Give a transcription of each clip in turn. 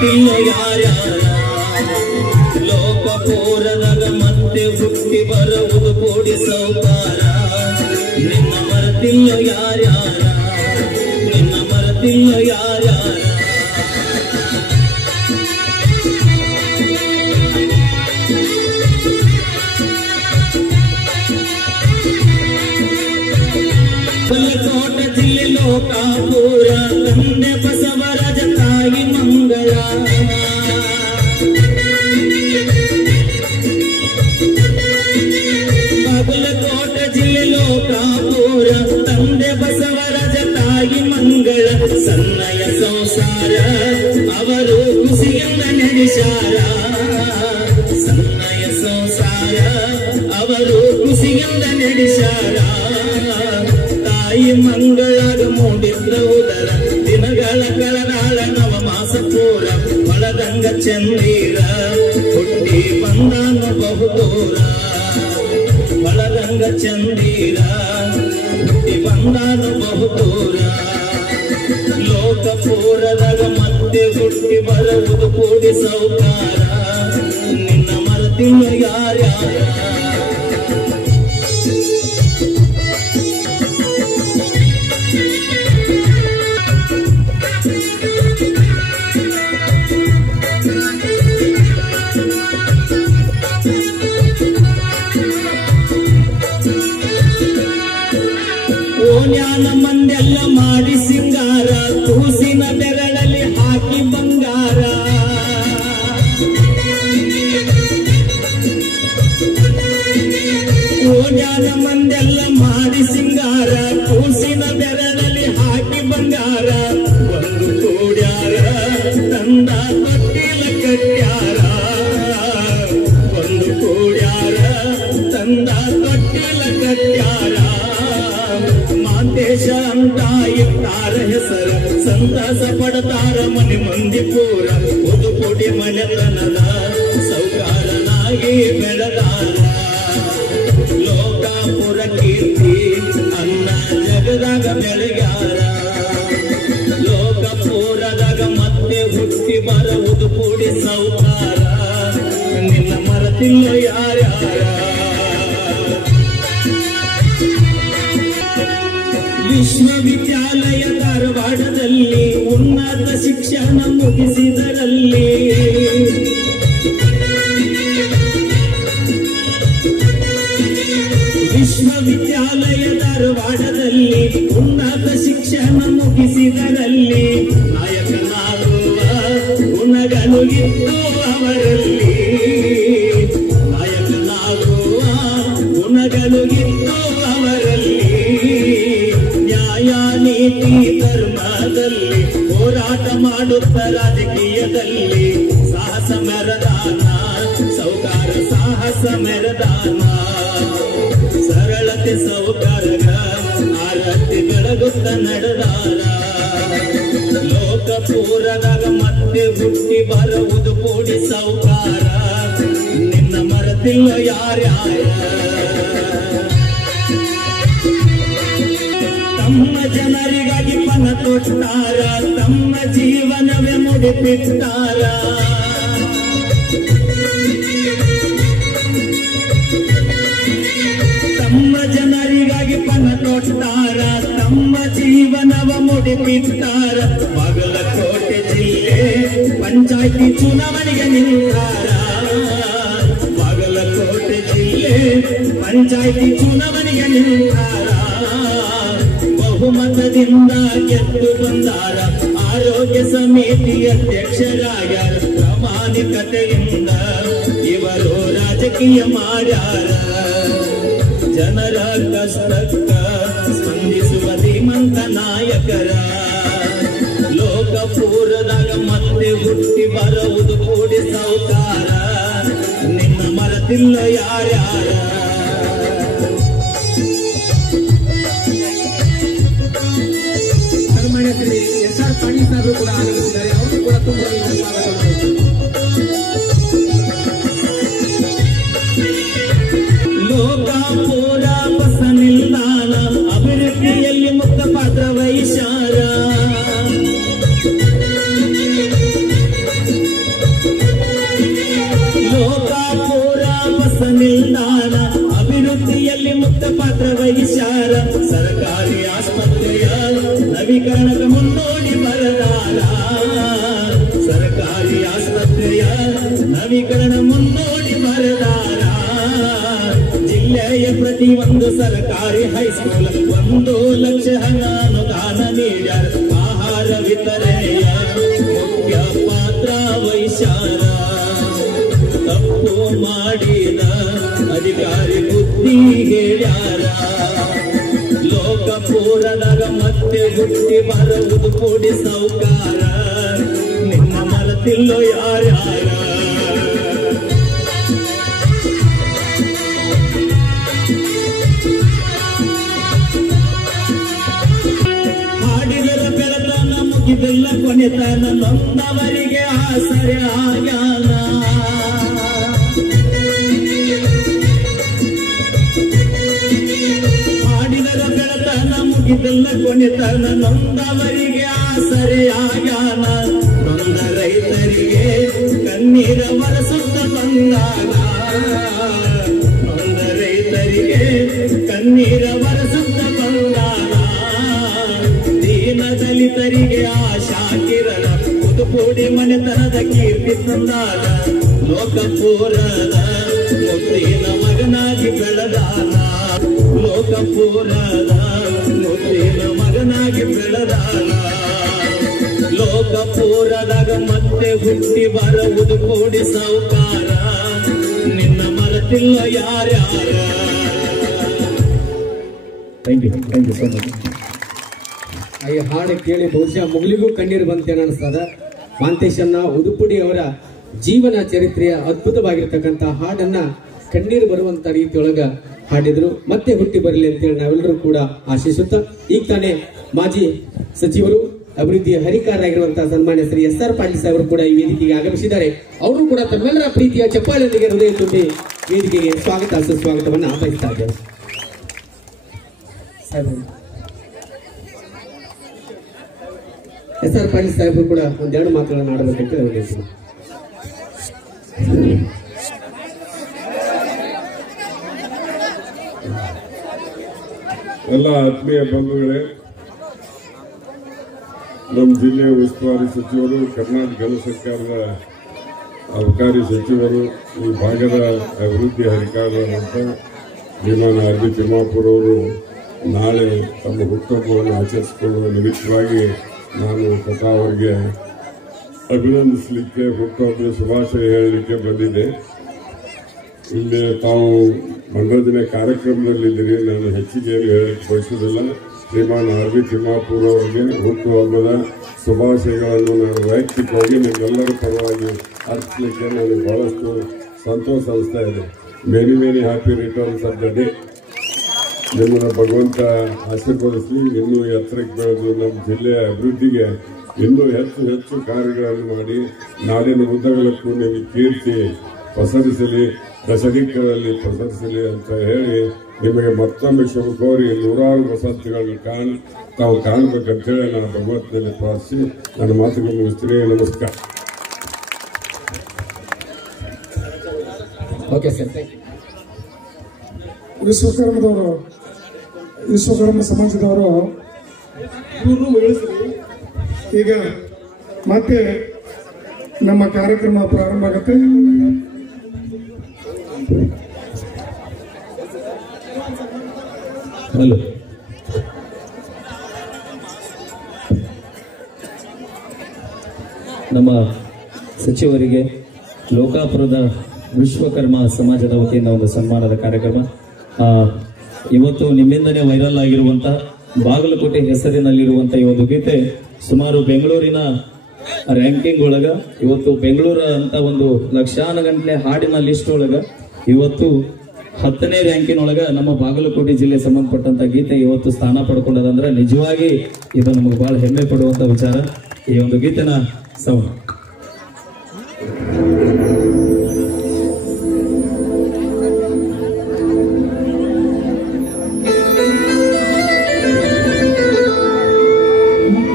ಮರೆತಿಲ್ಲ ಯಾರ್ಯಾರ ಲೋಕಪೂರದಾಗ ಮತ್ತೆ ಹುಟ್ಟಿ ಬರುವುದು ಕೋಡಿ ಸೌಕಾರ ನಿನ್ನ ಮರೆತಿಲ್ಲ ಯಾರ್ಯಾರ ನಿನ್ನ ಮರೆತಿಲ್ಲ ಯಾರ್ಯಾರ ಬಾಗಲಕೋಟೆ ಜಿಲ್ಲೆ ಲೋಕಾಪುರ ತಂದೆ ಬಸವರಾಜ ತಾಯಿ ಮಂಗಳ ಬಾಗಲಕೋಟೆ ಜಿಲ್ಲೆ ಲೋಕಾಪುರ ತಂದೆ ಬಸವರಾಜ ತಾಯಿ ಮಂಗಳ ಸನ್ನಯ ಸಂಸಾರ ಅವರು ಖುಷಿಯಿಂದ ನಡೆಸಾರ ಸನ್ನಯ ಸಂಸಾರ ಅವರು ಖುಷಿಯಿಂದ ನಡೆಸಾರ ತಾಯಿ ಮಂಗಳಾಗ ಮೂಡಿದ್ದ ಉದರ ದಿನಗಳ ಕಳನಾಳ ನವಮಾಸ ಪೂರ ಬಳದಂಗ ಚಂದೀರ ಹುಟ್ಟಿ ಬಂದಾನ ಬಹುದೂರ ಬಳದಂಗ ಚಂದೀರ ಹುಟ್ಟಿ ಬಂದಾನ ಬಹುದೂರ ಲೋಕಪೂರದಾಗ ಮತ್ತೆ ಹುಟ್ಟಿ ಬರುವುದು ಕೂಡಿ ಸೌಕಾರ ನಿನ್ನ ಮರೆತಿಲ್ಲ ಯಾರ್ಯಾರ ಓನ್ಯಾನ ಮಂದೆಲ್ಲ ಮಾಡಿ ಸಿಂಗಾರ ಕೂಸಿನ ಬೆರಳಲ್ಲಿ ಹಾಕಿ ಬಂಗಾರ ಓನ್ಯಾನ ಮಂದೆಲ್ಲ ಮಾಡಿ ಸಿಂಗಾರ ಕೂಸಿನ ಬೆರಳಲ್ಲಿ ಹಾಕಿ ಬಂಗಾರ ಒಂದು ಕೂಡ್ಯಾರ ತಂದ ತೊಟ್ಟಿಲ ಕಟ್ಯಾರ ಒಂದು ಕೂಡ್ಯಾರ ತಂದ ತೊಟ್ಟಿಲ ಕಟ್ಯಾರ ಮಾಂತೇಶ ಅಂತ ಇಟ್ಟಾರ ಹೆಸರ ಸಂತಸ ಪಡತಾರ ಮನೆ ಮಂದಿ ಪೂರ ಉದುಪುಡಿ ಮನೆತನದ ಸೌಕಾರನಾಗಿ ಬೆಳೆದಾರ ಲೋಕಾಪುರ ಕೀರ್ತಿ ಅನ್ನ ಜಗದಾಗ ಬೆಳಗ್ಯಾರ ಲೋಕಪುರದಾಗ ಮತ್ತೆ ಹುಟ್ಟಿ ಬರುವುದು ಕೂಡಿ ಸೌಕಾರ ನಿನ್ನ ಮರೆತಿಲ್ಲ ಯಾರ್ಯಾರ ವಿಶ್ವವಿದ್ಯಾಲಯ ಧಾರವಾಡದಲ್ಲಿ ಉನ್ನತ ಶಿಕ್ಷಣ ಮುಗಿಸಿದರಲ್ಲಿ ವಿಶ್ವವಿದ್ಯಾಲಯ ಧಾರವಾಡದಲ್ಲಿ ಉನ್ನತ ಶಿಕ್ಷಣ ಮುಗಿಸಿದರಲ್ಲಿ ನಾಯಕನಾಗುವ ಗುಣಗಳು ಇತ್ತು ಅವರಲ್ಲಿ ನಾಯಕನಾಗುವ ಗುಣಗಳು ಇತ್ತು ಅವರಲ್ಲಿ ನ್ಯಾಯ ನೀತಿ ಧರ್ಮದಲ್ಲಿ ಹೋರಾಟ ಮಾಡುತ್ತ ರಾಜಕೀಯದಲ್ಲಿ ಸಾಹಸ ಮೆರೆದಾನ ಸೌಕಾರ ಸಾಹಸ ಮೆರೆದಾನ ಸರಳತೆ ಸೌಕಾರಗ ಆರತಿ ಬೆಳಗುತ್ತ ನಡೆದಾರ ಲೋಕಪೂರದಾಗ ಮತ್ತೆ ಹುಟ್ಟಿ ಬರುವುದು ಕೂಡಿ ಸೌಕಾರ ನಿನ್ನ ಮರೆತಿಲ್ಲ ಯಾರ್ಯಾರ ತಮ್ಮ ಜನರಿಗಾಗಿ ಪಣ ತೊಟ್ಟಾರ ತಮ್ಮ ಜೀವನವೇ ಮುಡಿಪಿಟ್ಟಾರ ತಮ್ಮ ಜನರಿಗಾಗಿ ಪಣ ತೊಟ್ಟಾರ ತಮ್ಮ ಜೀವನವ ಮುಡಿಪಿಟ್ಟಾರ ಬಾಗಲಕೋಟೆ ಜಿಲ್ಲೆ ಪಂಚಾಯ್ತಿ ಚುನಾವಣೆಗೆ ನಿಂತಾರ ಬಾಗಲಕೋಟೆ ಜಿಲ್ಲೆ ಪಂಚಾಯ್ತಿ ಚುನಾವಣೆಗೆ ನಿಂತಾರ ಬಹುಮತದಿಂದ ಗೆದ್ದು ಬಂದಾರ ಆರೋಗ್ಯ ಸಮಿತಿ ಅಧ್ಯಕ್ಷರಾಗ್ಯಾರ ಪ್ರಾಮಾಣಿಕತೆಯಿಂದ ಇವರು ರಾಜಕೀಯ ಮಾಡ್ಯಾರ ಜನರ ಕಷ್ಟಕ್ಕ ಸ್ಪಂದಿಸುವ ಧೀಮಂತ ನಾಯಕರ ಲೋಕಪೂರದಾಗ ಮತ್ತೆ ಹುಟ್ಟಿ ಬರುವುದು ಕೂಡಿ ಸೌಕಾರ ನಿನ್ನ ಮರೆತಿಲ್ಲ ಯಾರ್ಯಾರ ಶ್ರೀ SR ಪಾಟೀಲ್ ಸಾಹೇಬರು ಕೂಡ ಆಗಮಿಸಿದ್ದಾರೆ. ಅವರು ಕೂಡ ತುಂಬ ಲೋಕಾಪುರ ಬಸ ನಿಲ್ದಾಣ ಅಭಿವೃದ್ಧಿಯಲ್ಲಿ ಮುಖ್ಯ ಪಾತ್ರ ವಹಿಸ್ಯಾರ ಪಾತ್ರ ವಹಿಸ್ಯಾರ ಸರ್ಕಾರಿ ಆಸ್ಪತ್ರೆಯ ನವೀಕರಣದ ಮುನ್ನೋಡಿ ಬರದಾರ ಸರ್ಕಾರಿ ಆಸ್ಪತ್ರೆಯ ನವೀಕರಣ ಮುನ್ನೋಡಿ ಬರದಾರ ಜಿಲ್ಲೆಯ ಪ್ರತಿಯೊಂದು ಸರ್ಕಾರಿ ಹೈಸ್ಕೂಲ್ 1 ಲಕ್ಷ ಹಣ ಅನುದಾನ ನೀಡ್ಯಾರ ಆಹಾರ ವಿತರಣೆಯ ಮುಖ್ಯ ಪಾತ್ರ ವಹಿಸ್ಯಾರ ತಪ್ಪು ಮಾಡಿದ ಅಧಿಕಾರಿ ಬುದ್ಧಿ ಹೇಳ್ಯಾರ ಲೋಕಪೂರದಾಗ ಮತ್ತೆ ಹುಟ್ಟಿ ಬರುವುದು ಕೂಡಿ ಸೌಕಾರ ನಿನ್ನ ಮನತಿಲ್ಲೋ ಯಾರ್ಯಾರ ಹಾಡಿದರ ಬೆಳತನ ಮುಗಿದಿಲ್ಲ ಕೊನೆತನ ನೊಂದವರಿಗೆ ಆಸರೆ ಆಗ್ಯಾನ ಹಾಡಿದರ ಬೆಳತನ ಮುಗಿದಿಲ್ಲ ಕೊನೆತನ ನೊಂದವರಿಗೆ ಆಸರೆ ಆಗ್ಯಾನ ನೊಂದ ರೈತರಿಗೆ ಕಣ್ಣೀರ ವರಸುತ್ತ ಬಂದಾಗ ನೊಂದ ರೈತರಿಗೆ ಕಣ್ಣೀರ ವರಸುತ್ತ ಬಂದಾಗ ದೀನ ದಲಿತರಿಗೆ ಆಶಾ ಕಿರಣ ಪುದುಪೂಡಿ ಮನೆತನದ ಕೀರ್ತಿ ತಂದಾದ ಲೋಕಪೂರದ ಮುತ್ತಿನ ಮಗನಾಗಿ ಬೆಳೆದಾನ ಲೋಕಪೂರದ ಮುತ್ತಿನ ಮಗನಾಗಿ ಬೆಳೆದಾನ ಲೋಕಪೂರದಾಗ ಮತ್ತೆ ಹುಟ್ಟಿ ಬರುವುದು ಕೂಡಿ ಸೌಕಾರ ನಿನ್ನ ಮನತಿಲ್ಲ ಯಾರ್ಯಾರ. Thank you so much. ಈ ಹಾಡು ಕೇಳಿ ಬಹುಶಃ ಮುಗಿಲಿಗೂ ಕಣ್ಣೀರು ಬಂತೇನೆ ಅನಿಸ್ತದ. ಮಾಂತೇಶನ್ನ ಉದುಪುಡಿ ಅವರ ಜೀವನ ಚರಿತ್ರೆಯ ಅದ್ಭುತವಾಗಿರ್ತಕ್ಕಂಥ ಹಾಡನ್ನ ಕಣ್ಣೀರು ಬರುವಂತ ರೀತಿಯೊಳಗ ಹಾಡಿದ್ರು. ಮತ್ತೆ ಹುಟ್ಟಿ ಬರಲಿ ಅಂತೇಳಿ ನಾವೆಲ್ಲರೂ ಕೂಡ ಆಶಿಸುತ್ತಾ ಈಗ ತಾನೇ ಮಾಜಿ ಸಚಿವರು ಅಭಿವೃದ್ಧಿ ಹರಿಕಾರರಾಗಿರುವಂತಹ ಸನ್ಮಾನ್ಯ ಶ್ರೀ SR ಪಾಟೀಲ್ ಸಾಹೇಬರು ಕೂಡ ಈ ವೇದಿಕೆಗೆ ಆಗಮಿಸಿದ್ದಾರೆ. ಅವರು ಕೂಡ ತಮ್ಮೆಲ್ಲರ ಪ್ರೀತಿಯ ಚಪ್ಪಾಳೆಯೊಂದಿಗೆ ಹೃದಯ ತುಂಬಿ ವೇದಿಕೆಗೆ ಸ್ವಾಗತ ಸುಸ್ವಾಗತವನ್ನು ಬಯಸ್ತಾ ಇದ್ದೇವೆ. SR ಪಾಟೀಲ್ ಸಾಹೇಬರು ಕೂಡ ಒಂದೆರಡು ಮಾತುಗಳನ್ನು ಆಡಬೇಕಂತ ಹೇಳಿದ್ರು. ಎಲ್ಲ ಆತ್ಮೀಯ ಬಂಧುಗಳೇ, ನಮ್ಮ ಜಿಲ್ಲೆಯ ಉಸ್ತುವಾರಿ ಸಚಿವರು, ಕರ್ನಾಟಕ ಸರ್ಕಾರದ ಅಬಕಾರಿ ಸಚಿವರು, ಈ ಭಾಗದ ಅಭಿವೃದ್ಧಿ ಅಧಿಕಾರಿಗಳಂತ ಶ್ರೀಮಾನ್ RB ತಿಮ್ಮಾಪುರ ಅವರು ನಾಳೆ ತಮ್ಮ ಹುಟ್ಟುಹಬ್ಬವನ್ನು ಆಚರಿಸಿಕೊಳ್ಳುವ ನಿಮಿತ್ತವಾಗಿ ನಾನು ಸ್ವತಃ ಅವರಿಗೆ ಅಭಿನಂದಿಸಲಿಕ್ಕೆ, ಹುಟ್ಟುಹಬ್ಬದ ಶುಭಾಶಯ ಹೇಳಲಿಕ್ಕೆ ಬಂದಿದ್ದೆ. ಇಲ್ಲಿ ತಾವು ಮನರಂಜನೆ ಕಾರ್ಯಕ್ರಮದಲ್ಲಿದ್ದೀರಿ, ನಾನು ಹೆಚ್ಚಿಗೆ ಹೇಳಕ್ಕೆ ಬಯಸುವುದಿಲ್ಲ. ಶ್ರೀಮಾನ್ RB ತಿಮ್ಮಾಪುರ ಅವರಿಗೆ ಹುಟ್ಟುಹಬ್ಬದ ಶುಭಾಶಯಗಳನ್ನು ನಾನು ವೈಯಕ್ತಿಕವಾಗಿ ನಿಮ್ಮೆಲ್ಲರ ಪರವಾಗಿ ಅರ್ಪಿಸಲಿಕ್ಕೆ ನನಗೆ ಬಹಳಷ್ಟು ಸಂತೋಷ ಅನಿಸ್ತಾ ಇದೆ. Many happy returns of the day. ನಿಮ್ಮನ್ನು ಭಗವಂತ ಆಶೀರ್ವದಿಸಲಿ. ಇನ್ನೂ ಎತ್ತರಕ್ಕೆ ಬೆಳೆದು ನಮ್ಮ ಜಿಲ್ಲೆಯ ಅಭಿವೃದ್ಧಿಗೆ ಇನ್ನೂ ಹೆಚ್ಚು ಕಾರ್ಯಗಳನ್ನು ಮಾಡಿ ನಾಡಿನ ಉದ್ದಗಲಕ್ಕೂ ನಿಮಗೆ ಕೀರ್ತಿ ಪಸರಿಸಲಿ, ದಶದಿಕ್ಕರಲ್ಲಿ ಪಸರಿಸಲಿ ಅಂತ ಹೇಳಿ ನಿಮಗೆ ಮತ್ತೊಮ್ಮೆ ಶುಭ ಕೋರಿ ನೂರಾರು ವಸಂತಗಳನ್ನು ತಾವು ಕಾಣಬೇಕಂತೇಳಿ ನಾನು ಭಗವಂತನಲ್ಲಿ ಪ್ರಾರ್ಥಿಸಿ ನನ್ನ ಮಾತುಗಳು ಮುಗಿಸ್ತೀನಿ. ನಮಸ್ಕಾರ. Okay sir. ವಿಶ್ವಕರ್ಮ ಸಮಾಜದವರು ಈಗ ಮತ್ತೆ ನಮ್ಮ ಕಾರ್ಯಕ್ರಮ ಪ್ರಾರಂಭ ಆಗುತ್ತೆ. ಹಲೋ, ನಮ್ಮ ಸಚಿವರಿಗೆ ಲೋಕಾಪುರದ ವಿಶ್ವಕರ್ಮ ಸಮಾಜದ ವತಿಯಿಂದ ಒಂದು ಸನ್ಮಾನದ ಕಾರ್ಯಕ್ರಮ. ಇವತ್ತು ನಿಮ್ಮಿಂದನೇ ವೈರಲ್ ಆಗಿರುವಂತಹ ಬಾಗಲಕೋಟೆ ಹೆಸರಿನಲ್ಲಿರುವಂತಹ ಈ ಒಂದು ಗೀತೆ ಸುಮಾರು ಬೆಂಗಳೂರಿನ ರ್ಯಾಂಕಿಂಗ್ ಒಳಗ ಇವತ್ತು ಬೆಂಗಳೂರು ಅಂತ ಒಂದು ಲಕ್ಷಾನುಗಂಟಲೆ ಹಾಡಿನ ಲಿಸ್ಟ್ ಒಳಗ ಇವತ್ತು 10ನೇ ರ್ಯಾಂಕಿನೊಳಗ ನಮ್ಮ ಬಾಗಲಕೋಟೆ ಜಿಲ್ಲೆ ಸಂಬಂಧಪಟ್ಟಂತ ಗೀತೆ ಇವತ್ತು ಸ್ಥಾನ ಪಡ್ಕೊಂಡದಂದ್ರೆ ನಿಜವಾಗಿ ಇದು ನಮಗೆ ಬಹಳ ಹೆಮ್ಮೆ ಪಡುವಂತ ವಿಚಾರ. ಈ ಒಂದು ಗೀತೆನ ಸೌಂಡ್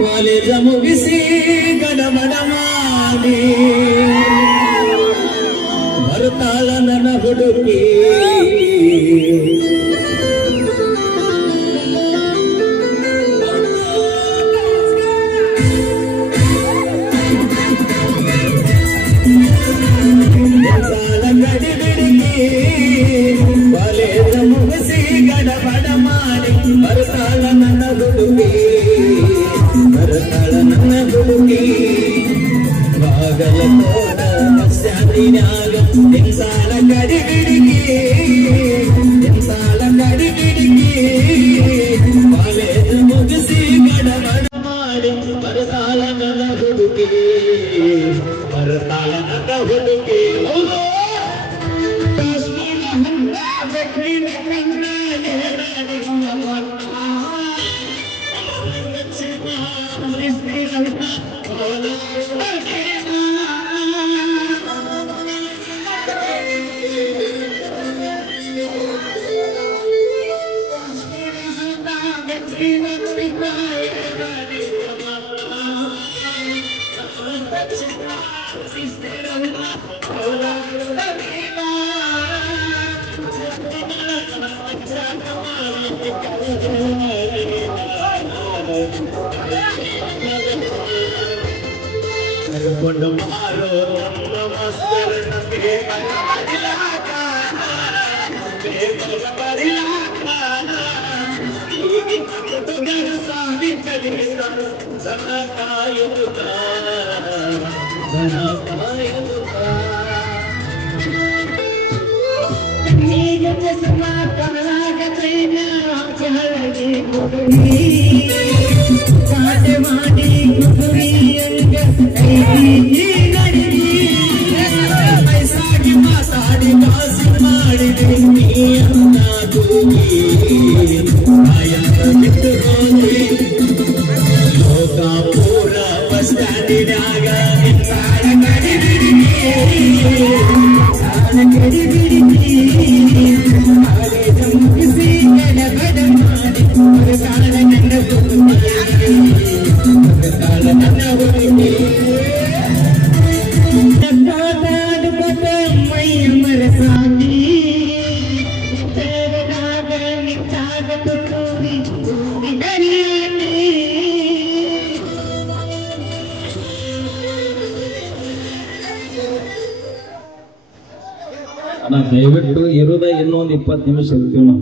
ಕಾಲೇಜ ಮುಗಿಸಿ ಗಡಬಡ ಮಾಡಿ ಬರ್ತಾಳ ನನ್ನ ಹುಡುಕಿ ಮುಗಿಸಿ ಗಡಬಡ ಮಾಡಿ ಬರ್ತಾಳ ನನ್ನ ಹುಡುಗಿ ಬರ್ತಾಳ ನನ್ನ ಹುಡುಗಿ ಬಾಗಲಕೋಟ ಶಾದಿನ್ಯಾಗ ನಿಂಸಾಲ ಗಡಿಗಿಡಿಗಿ ನಿಂಸಾಲ ಗಡಿಗಿಡಿಗಿ ಕಾಲೇಜ್ ಮುಗಿಸಿ ಗಡಬಡ ಮಾಡಿ ಬರ್ತಾಳ ನನ್ನ ಹುಡುಗಿ ಬರ್ತಾಳ ನನ್ನ ಹುಡುಗಿ ಕೊಂಡು ಮಾರೋ ದಯವಿಟ್ಟು ಇರುದ ಇನ್ನೊಂದು 20 ನಿಮಿಷ ಇರ್ತೀವಿ ನಾವು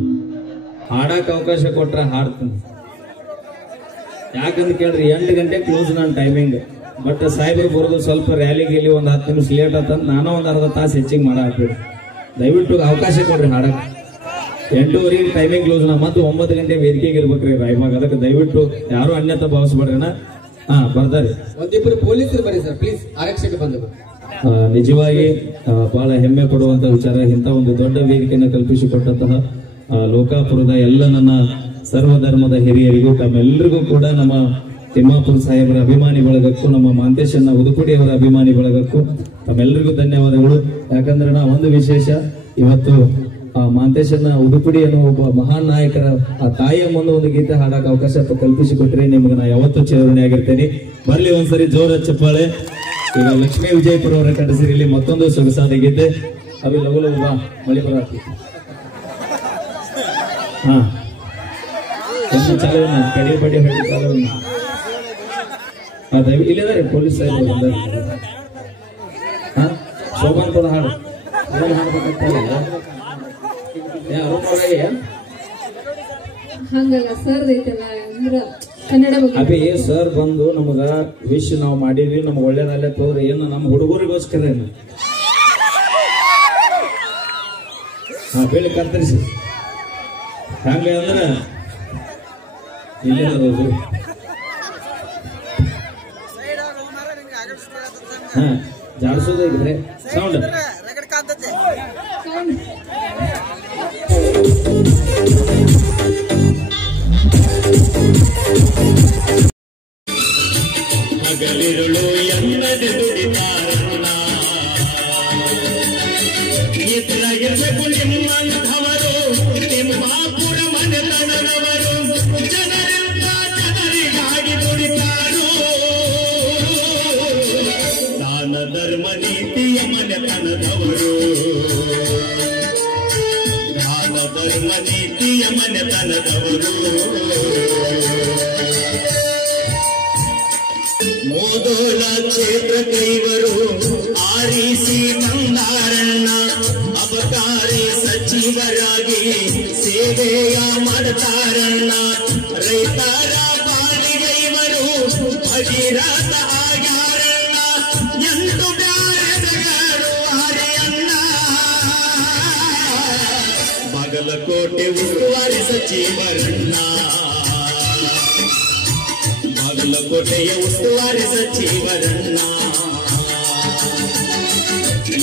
ಹಾಡಕ್ ಅವಕಾಶ ಕೊಟ್ರೆ ಹಾಡ್ತೀನಿ ಯಾಕಂತ ಕೇಳ್ರಿ 8 ಗಂಟೆ ಕ್ಲೋಸ್ ನನ್ನ ಟೈಮಿಂಗ್ ಬಟ್ ಸಾಹೇಬ್ರು ಬರೋದು ಸ್ವಲ್ಪ ರ್ಯಾಲಿಗೆ ಇಲ್ಲಿ ಒಂದು 10 ನಿಮಿಷ ಲೇಟ್ ಆತಂತ ನಾನು ಒಂದು ಅರ್ಧ ತಾಸು ಹೆಚ್ಚಿಗೆ ಮಾಡಾಕ್ಬಿಡಿ ದಯವಿಟ್ಟು ಅವಕಾಶ ಕೊಡ್ರಿ ಹಾಡಕ್ 8:30 ಟೈಮಿಂಗ್ ಕ್ಲೋಸ್ ನಾ ಮತ್ತು 9 ಗಂಟೆ ವೇದಿಕೆಗೆ ಇರ್ಬೇಕ್ರಿ ರಾಯಬಾಗ್ ಅದಕ್ಕೆ ದಯವಿಟ್ಟು ಯಾರು ಅನ್ಯತಾ ಭಾವಿಸ್ಬೇಡ್ರಿನ ಬರ್ತಾರೆ ಒಂದಿಬ್ಬರು ಪೊಲೀಸರು ಬರೀ ಸರ್ ಪ್ಲೀಸ್ ಆರಕ್ಷಕ ಬಂದು ನಿಜವಾಗಿ ಬಹಳ ಹೆಮ್ಮೆ ಪಡುವಂತ ವಿಚಾರ ಇಂಥ ಒಂದು ದೊಡ್ಡ ವೇದಿಕೆಯನ್ನು ಕಲ್ಪಿಸಿಕೊಟ್ಟಂತಹ ಲೋಕಾಪುರದ ಎಲ್ಲ ನನ್ನ ಸರ್ವಧರ್ಮದ ಹಿರಿಯರಿಗೂ ತಮ್ಮೆಲ್ಲರಿಗೂ ಕೂಡ ನಮ್ಮ ತಿಮ್ಮಾಪುರ ಸಾಹೇಬರ ಅಭಿಮಾನಿ ಬಳಗಕ್ಕೂ ನಮ್ಮ ಮಾಂತೇಶನ್ನ ಉದುಪುಡಿಯವರ ಅಭಿಮಾನಿ ಬಳಗಕ್ಕೂ ತಮ್ಮೆಲ್ಲರಿಗೂ ಧನ್ಯವಾದಗಳು ಯಾಕಂದ್ರೆ ನಾ ಒಂದು ವಿಶೇಷ ಇವತ್ತು ಮಾಂತೇಶನ್ನ ಉದುಪುಡಿ ಅನ್ನೋ ಒಬ್ಬ ಮಹಾನ್ ನಾಯಕರ ಆ ತಾಯಿಯ ಮುಂದೆ ಒಂದು ಗೀತೆ ಹಾಡಕ್ಕೆ ಅವಕಾಶ ಕಲ್ಪಿಸಿಕೊಟ್ರೆ ನಿಮ್ಗೆ ನಾ ಯಾವತ್ತೂ ಚಿರಋಣಿ ಆಗಿರ್ತೇನೆ ಬರ್ಲಿ ಒಂದ್ಸರಿ ಜೋರ ಚಪ್ಪಾಳೆ ಈಗ ಲಕ್ಷ್ಮೀ ವಿಜಯಪುರ ಅವರ ಕಟಸಿರಿಯಲ್ಲಿ ಮತ್ತೊಂದು ಸೊಗಸಾದ ಗೀತೆ ಅವಿ ಲಘು ಲಘು ಬಾ ಮಳಿ ಬರಾತಿ ಒಂದು ಚಾಲವನ್ನ ಕಡಿ ಬಡಿ ಹೊಡಿ ಚಾಲವನ್ನ ಇಲ್ಲಿದ್ದಾರೆ ಪೊಲೀಸ್ ಸಾಹೇಬರು ಶೋಭಾನ್ ಪದ ಹಾಡು ಹಂಗಲ್ಲ ಸರ್ ಐತಲ್ಲ ಅಂದ್ರ ಕನ್ನಡ ಅಭಿ ಸರ್ ಬಂದು ನಮಗ ವಿಶ್ ನಾವ್ ಮಾಡಿದ್ವಿ ನಮ್ಗೆ ಒಳ್ಳೇದಲ್ಲೇ ತೋರಿ ಏನು ನಮ್ಮ ಹುಡುಗರಿಗೋಸ್ಕರ ಏನು ಬೆಳಿ ಕತ್ತರಿಸಿ ಹಂಗ ಅಂದ್ರ ಇಲ್ಲಿ ಜಾಡ್ಸೋದಾಗಿದ್ರೆ ಸೌಂಡ್ ಹಗಲಿರುಳು ಎನ್ನದೆ ದುಡಿತಾರಣ್ಣ ಇತರ ಇರಬೇಕು ನಿಮ್ಮಂಥವರು ತಿಮ್ಮಾಪುರ ಮನೆತನದವರು ಜನರಿಂದ ಜನರಿಗಾಗಿ ದುಡಿತಾರೋ ದಾನ ಧರ್ಮ ನೀತಿಯ ಮನೆತನದವರು ದಾನ ಧರ್ಮ ನೀತಿಯ ಮನೆತನದವರು ಮೋದೋಲ ಕ್ಷೇತ್ರ ಕೈವರು ಆರಿಸಿ ತಂದಾರಣ್ಣ ಅಬಕಾರಿ ಸಚಿವರಾಗಿ ಸೇವೆಯ ಮಾಡ್ತಾರಣ್ಣ ರೈತರ ಬಾಳಿಗೆ ಇವರು ಭಗೀರಥ ಆಗ್ಯಾರಣ್ಣ ಎಂದು ಬ್ಯಾರೆಗಳು ಹರಿಯಣ್ಣ ಬಾಗಲಕೋಟೆ ಉಸ್ತುವಾರಿ ಸಚಿವರಣ್ಣ ಬಾಗಲಕೋಟೆಯ ಉಸ್ತುವಾರಿ ಸಚಿವರಣ್ಣ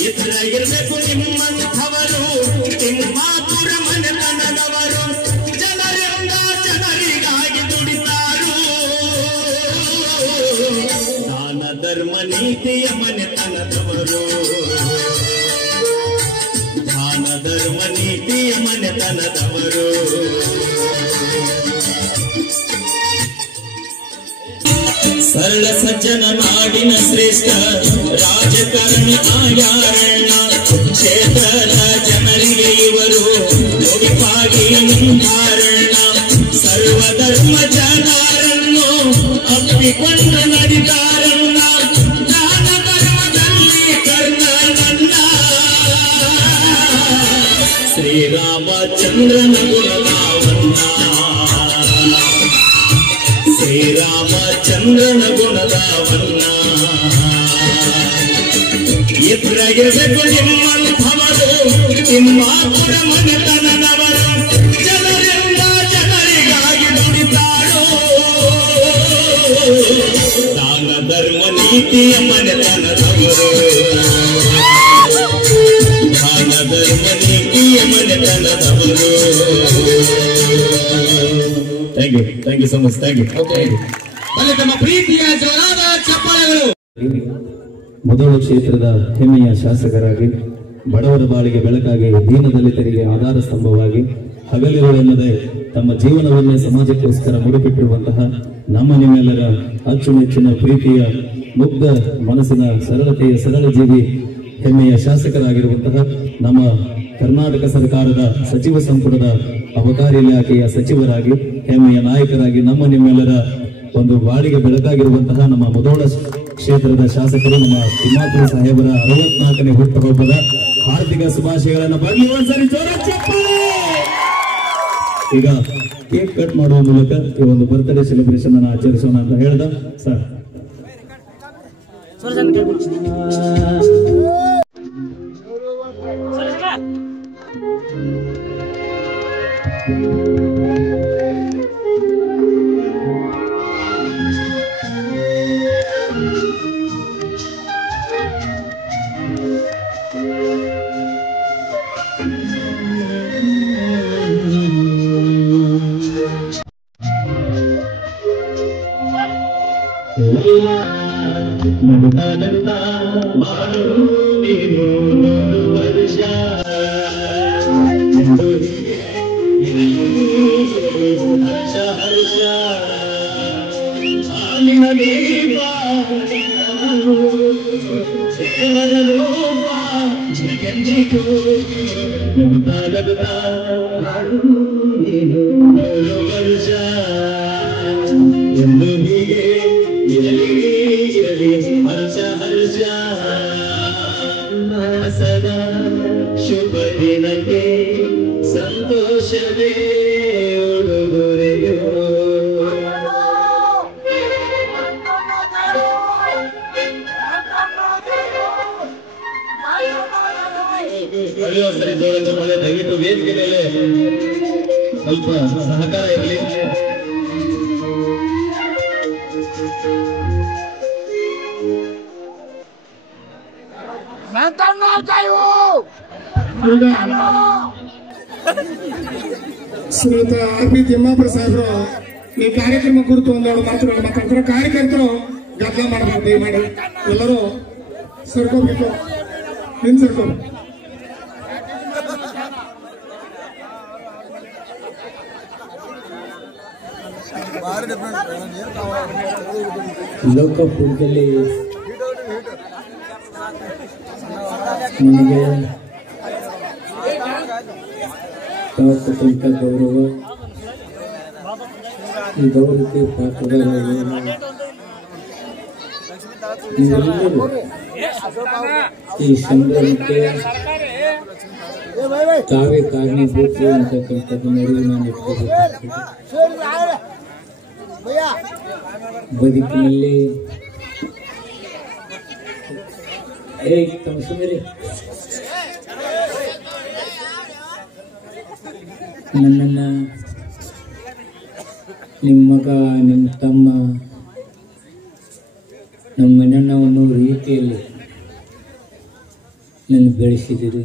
ಇತರ ಇರಬೇಕು ನಿಮ್ಮಂಥವರು ತಿಮ್ಮಾಪುರ ಮನೆತನದವರು ಜನರಿಂದ ಜನರಿಗಾಗಿ ದುಡಿತಾರು ದಾನ ಧರ್ಮ ನೀತಿಯ ಮನೆತನದವರು ದಾನ ಧರ್ಮ ನೀತಿಯ ಮನೆತನದವರು ಸರಳ ಸಜ್ಜನ ನಾಡಿನ ಶ್ರೇಷ್ಠ ರಾಜಕಾರಣಿ ಆಗ್ಯಾರಣ್ಣ ಕ್ಷೇತ್ರದ ಜನರಿಗೆ ಇವರು ಮುಡಿಪಾಗಿ ನಿಂತಾರಣ್ಣ ಸರ್ವಧರ್ಮ ಜನರನ್ನು ಅಪ್ಪಿಕೊಂಡು ನಡಿತಾರಣ್ಣ ದಾನ ಧರ್ಮದಲ್ಲಿ ಕರ್ಣನನ್ನ ಶ್ರೀರಾಮಚಂದ್ರನ ಗುಣಗಾವನ್ನ ಶ್ರೀರಾಮಚಂದ್ರನ ಗುಣಗಾವನ್ನ ಇದ್ರಾಗಿರಬೇಕು ನಿಮ್ಮಂಥವರು ತಿಮ್ಮಾಪುರ ಮನೆತನದವರು ಜನರಿಂದ ಜನರಿಗಾಗಿ ದುಡಿತಾರೋ ದಾನ ಧರ್ಮ ನೀತಿಯ ಮನೆತನದವರು ದಾನ ಧರ್ಮ ನೀತಿಯ ಮನೆತನದವರು thank you so much thank you okay ಅಲ್ಲಿ ತಮ್ಮ ಪ್ರೀತಿಯ ಜೋರಾದ ಚಪ್ಪಾಳೆಗಳು ಮೊದಲ ಕ್ಷೇತ್ರದ ಹೆಮ್ಮೆಯ ಶಾಸಕರಾಗಿ ಬಡವರ ಬಾಳಿಗೆ ಬೆಳಕಾಗಿ ದೀನದಲಿತರಿಗೆ ಆಧಾರ ಸ್ತಂಭವಾಗಿ ಹಗಲಿರುಳೆನ್ನದೆ ತಮ್ಮ ಜೀವನವನ್ನೇ ಸಮಾಜಕ್ಕೋಸ್ಕರ ಮುಡುಪಿಟ್ಟಿರುವಂತಹ ನಮ್ಮ ನಿಮ್ಮೆಲ್ಲರ ಅಚ್ಚುಮೆಚ್ಚಿನ ಪ್ರೀತಿಯ ಮುಗ್ಧ ಮನಸ್ಸಿನ ಸರಳತೆಯ ಸರಳ ಜೀವಿ ಹೆಮ್ಮೆಯ ಶಾಸಕರಾಗಿರುವಂತಹ ನಮ್ಮ ಕರ್ನಾಟಕ ಸರ್ಕಾರದ ಸಚಿವ ಸಂಪುಟದ ಅಬಕಾರಿ ಇಲಾಖೆಯ ಸಚಿವರಾಗಿ ಹೆಮ್ಮೆಯ ನಾಯಕರಾಗಿ ನಮ್ಮ ನಿಮ್ಮೆಲ್ಲರ ಒಂದು ಬಾಳಿಗೆ ಬೆಳಕಾಗಿರುವಂತಹ ನಮ್ಮ ಮುಧೋಳ ಕ್ಷೇತ್ರದ ಶಾಸಕರು ನಮ್ಮ ತಿಮ್ಮಾಪುರ ಸಾಹೇಬರ 64ನೇ ಹುಟ್ಟುಹಬ್ಬದ ಹಾರ್ದಿಕ ಶುಭಾಶಯಗಳನ್ನು ಬರಲಿ ಒಂದ್ಸರಿ ಜೋರ ಚಪ್ಪಾಳೆ. ಈಗ ಕೇಕ್ ಕಟ್ ಮಾಡುವ ಮೂಲಕ ಈ ಒಂದು ಬರ್ತ್ಡೇ ಸೆಲೆಬ್ರೇಷನ್ ಅನ್ನು ಆಚರಿಸೋಣ ಅಂತ ಹೇಳ್ದ ಸರ್. ಶುಭ ದಿನಕ್ಕೆ ಸಂತೋಷವೇ ಉಡುಗೊರೆಯೋ ಸರಿ ದಯವಿಟ್ಟು ವೇದಿಕೆ ಮೇಲೆ ಸ್ವಲ್ಪ ಸಹಕಾರ ಇರಲಿ. ಶ್ರೀಯುತ ಆರ್.ಪಿ. ತಿಮ್ಮಾಪುರ ಸಾಹೇಬರು ಈ ಕಾರ್ಯಕ್ರಮ ಕುರಿತು ಒಂದೆರಡು ಮಾತುಗಳು ಮಾತಾಡ್ತಾರೆ. ಕಾರ್ಯಕರ್ತರು ಗದ್ದಲ ಮಾಡಬೇಕು, ದಯಮಾಡಿ ಎಲ್ಲರೂ ಸರ್ಕೋಬೇಕು, ನಿನ್ ಸರ್ಕೋಬೇಕು. ಲೋಕಪುರದಲ್ಲಿ ನನಗೆ ಕೊಟ್ಟಂತ ಗೌರವ, ಈ ಗೌರವಕ್ಕೆ ಪಾತ್ರರಾಗಿರುವ ನೀವೆಲ್ಲರೂ ಈ ಸಂಭ್ರಮಕ್ಕೆ ತಾವೇ ಕಾರಣೀಭೂತರು ಅಂತಕ್ಕಂಥದ್ದು ನಡುವೆ ನಾನು ಇಟ್ಕೋಬೇಕಾಗ್ತದೆ. ಬದುಕಿನಲ್ಲಿ ತಮ್ಮ ಸುಂದರಿ ನನ್ನನ್ನ ನಿಮ್ಮ ಮಗ, ನಿಮ್ಮ ತಮ್ಮ, ನಮ್ಮ ಮನೆಯನ್ನ ಅನ್ನೋ ರೀತಿಯಲ್ಲಿ ನನ್ನ ಬೆಳೆಸಿದ್ದೀರಿ.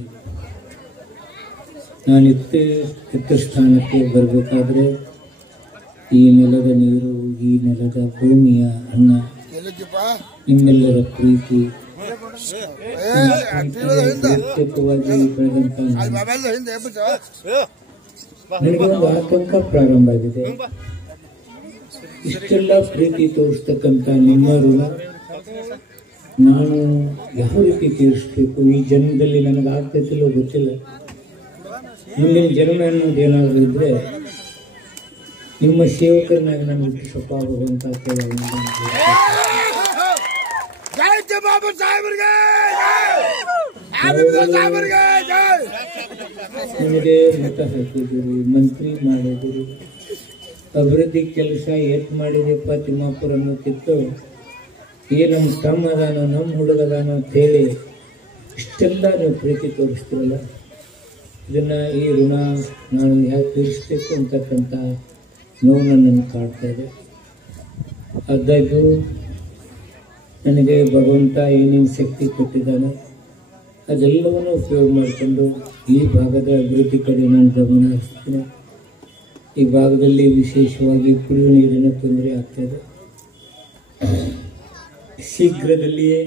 ನಾನು ಎತ್ತ ಸ್ಥಾನಕ್ಕೆ ಬರಬೇಕಾದ್ರೆ ಈ ನೆಲದ ನೀರು, ಈ ನೆಲದ ಭೂಮಿಯ ಅನ್ನ, ನಿಮ್ಮೆಲ್ಲರ ಪ್ರೀತಿ ಪ್ರತ್ಯೇಕವಾಗಿ ಬೆಳೆದಂತ ನನಗೆ ಒಂದು ಆತಂಕ ಪ್ರಾರಂಭ ಆಗಿದೆ. ಇಷ್ಟೆಲ್ಲ ಪ್ರೀತಿ ತೋರಿಸ್ತಕ್ಕಂಥ ನಿಮ್ಮ ಋಣ ನಾನು ಯಾವ ರೀತಿ ತೀರಿಸ್ಬೇಕು? ಈ ಜನ್ಮದಲ್ಲಿ ನನಗೆ ಆಗ್ತೈತಿಲ್ಲೋ ಗೊತ್ತಿಲ್ಲ. ಮುಂದಿನ ಜನ್ಮ ಅನ್ನೋದೇನಾದರೂ ಇದ್ರೆ ನಿಮ್ಮ ಸೇವಕರನ್ನಾಗಿ ನಾನು ಹುಟ್ಟಿಸಪ್ಪ ಭಗವಂತ ನಿಮಗೆ ಮತ ಹಾಕಿದ್ದೀರಿ, ಮಂತ್ರಿ ಮಾಡಿದ್ದೀರಿ, ಅಭಿವೃದ್ಧಿ ಕೆಲಸ ಎತ್ ಮಾಡಿದೆಪ್ಪ ತಿಮ್ಮಾಪುರ ಅನ್ನೋಕ್ಕಿತ್ತು. ನಮ್ಮ ತಮ್ಮ ಅದಾನೋ, ನಮ್ಮ ಹುಡುಗದಾನೋ ಅಂತ ಹೇಳಿ ಇಷ್ಟೆಲ್ಲ ನೀವು ಪ್ರೀತಿ ತೋರಿಸ್ತೀರಲ್ಲ, ಇದನ್ನ ಈ ಋಣ ನಾನು ಯಾಕೆ ತೀರಿಸ್ಬೇಕು ಅಂತಕ್ಕಂಥ ನೋವು ನನ್ನನ್ನು ಕಾಡ್ತಾ ಇದೆ. ಆದಾಗ್ಯೂ ನನಗೆ ಭಗವಂತ ಏನೇನು ಶಕ್ತಿ ಕೊಟ್ಟಿದ್ದಾನೆ ಅದೆಲ್ಲವನ್ನು ಉಪಯೋಗ ಮಾಡಿಕೊಂಡು ಈ ಭಾಗದ ಅಭಿವೃದ್ಧಿ ಕಡೆ ನಾನು ಗಮನ ಹರಿಸ್ತೀನಿ. ಈ ಭಾಗದಲ್ಲಿ ವಿಶೇಷವಾಗಿ ಕುಡಿಯುವ ನೀರಿನ ತೊಂದರೆ ಆಗ್ತಾಯಿದೆ. ಶೀಘ್ರದಲ್ಲಿಯೇ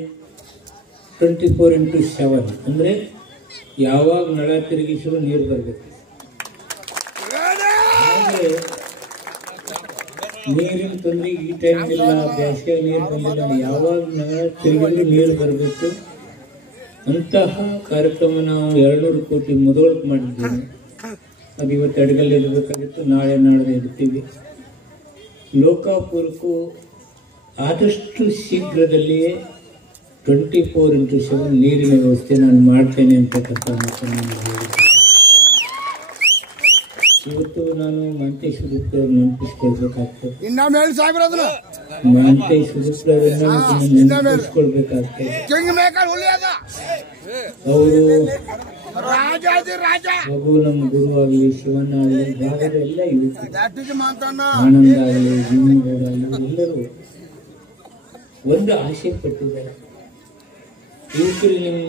24x7 ಅಂದರೆ ಯಾವಾಗ ನಳ ತಿರುಗಿಸಲು ನೀರು ಬರಬೇಕು. ಹಾಗೆ ನೀರಿನ ತೊಂದರೆ ಈ ಟೈಮ್ ಇಲ್ಲ, ಬೇಸಿಗೆ ನೀರು ಬಂದಿಲ್ಲ, ಯಾವಾಗ ನಳ ತಿರುಗಿದ್ರು ನೀರು ಬರಬೇಕು. ಅಂತಹ ಕಾರ್ಯಕ್ರಮ ನಾವು 200 ಕೋಟಿ ಮೊದಲಕ್ಕೆ ಮಾಡಿದ್ದೇವೆ. ಅದು ಇವತ್ತು ಅಡಗಲ್ಲಿ ಇಡಬೇಕಾಗಿತ್ತು, ನಾಳೆ ನಾಳೆ ಇಡ್ತೀವಿ. ಲೋಕಾಪುರಕ್ಕೂ ಆದಷ್ಟು ಶೀಘ್ರದಲ್ಲಿಯೇ 24x7 ನೀರಿನ ವ್ಯವಸ್ಥೆ ನಾನು ಮಾಡ್ತೇನೆ ಅಂತಕ್ಕಂಥ ಮಾತನ್ನು ನಾನು ಹೇಳಿದ್ದೆ. ಇವತ್ತು ನಾನು ಮಹಂತೇಶ್ ಸುದೀಪ್ರವ್ರು ನೆನಪಿಸ್ಕೊಳ್ಬೇಕಾಗ್ತದೆ. ಮಹಂತೇಶ್ ಸುದೀಪ್ರವ್ರನ್ನ ನೆನಪಿಸ್ಕೊಳ್ಬೇಕಾಗ್ತದೆ. ಅವರು ಹಾಗೂ ನಮ್ಮ ಗುರು ಆಗಲಿ, ಶಿವಣ್ಣ ಆಗಲಿ, ಭಾಗದ ಎಲ್ಲ ಯುವಕರು, ಆನಂದ ಆಗಲಿ, ಜೀವನಗೌಡ ಆಗಲಿ, ಎಲ್ಲರೂ ಒಂದು ಆಸೆ ಪಟ್ಟಿದ್ದಾರೆ. ಯುವಕರು ನೀವು